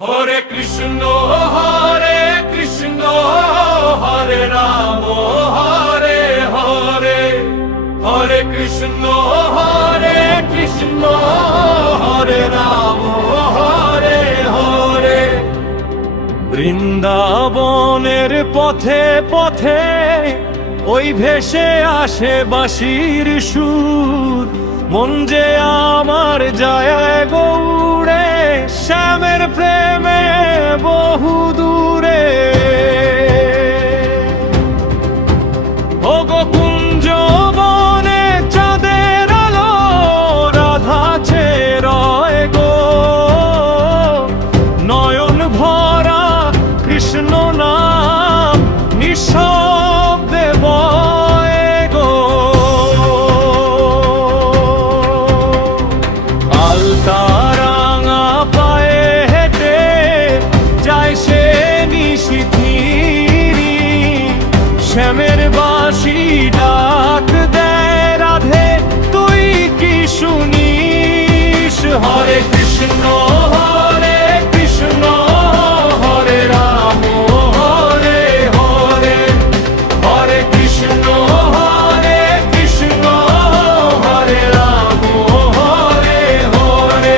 হরে কৃষ্ণ হরে রাম হরে হরে হরে কৃষ্ণ হরে রাম হরে হরে। বৃন্দাবনের পথে পথে ওই ভেসে আসে বাঁশির সুর, মন যে আমার যায় গৌড়ে শ্যামের প্রেমে বহু দূরে। ও গো কুঞ্জ বনে চাঁদের আলো রাধা রয় গো, নয়ন ভরা কৃষ্ণ নাম নিঃশব্দে বয় গো। আলতা রাঙা পায়ে হেঁটে যায় সে নিশিথিরি, শ্যামের বাঁশি ডাক দেয় রাধে তুই কি শুনিস। হরে কৃষ্ণ হরে রাম হরে হরে হরে কৃষ্ণ হরে রাম হরে হরে।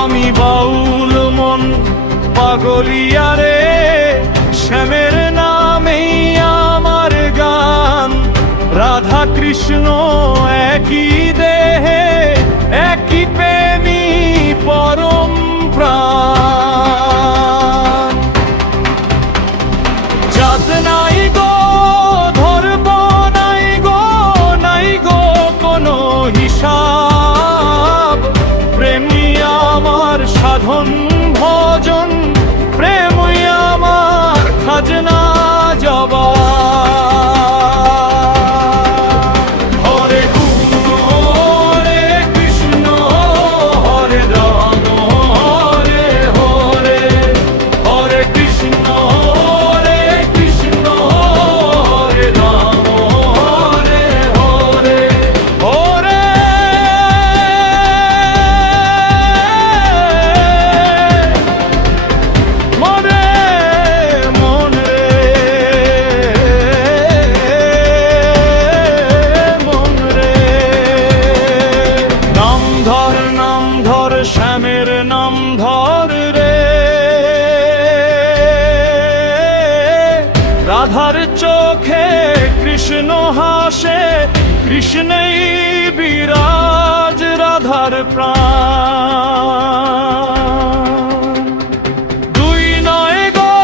আমি বাউল মন পাগলিয়া রে, শ্যামের নামেই আমার গান। রাধা কৃষ্ণ একই দেহে একই প্রেমী পরম প্রাণ। জাত নাই গো ধর্ম নাই গো কোনো হিসাব, প্রেমী আমার সাধন ভজন, প্রেমই আমার খাজনা জবাব। হরে কৃষ্ণ হরে রাম হরে হরে হরে কৃষ্ণ হরে রাম হরে হরে হরে। মনে মনে মন রে, নাম ধর শ্যামের নাম ধর রে। রাধার চোখে কৃষ্ণ হাসে, কৃষ্ণই বিরাজ রাধার প্রাণ। দুই নয় গো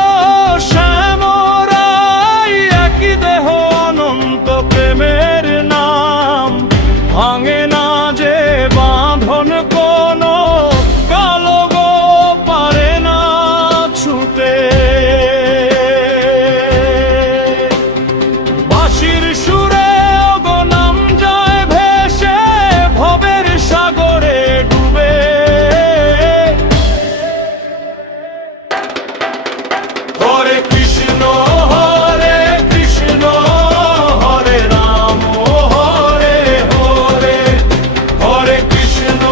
শ্যামরাই একই দেহ অনন্ত প্রেমের নাম, ভাঙে না যে বাঁধন কোনো কালো গো পারে না ছুটে। বাঁশির সুরে গো নাম যায় ভেসে ভবের সাগরে ডুবে। হরে কৃষ্ণ হরে রাম হরে হরে হরে কৃষ্ণ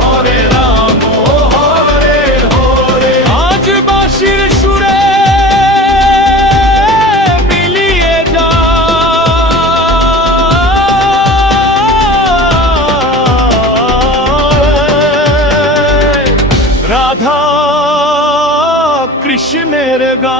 হরে রাম হরে হরে। আজ বাঁশির সুরে মিলিয়ে যায় রাধা কৃষ্ণের গান।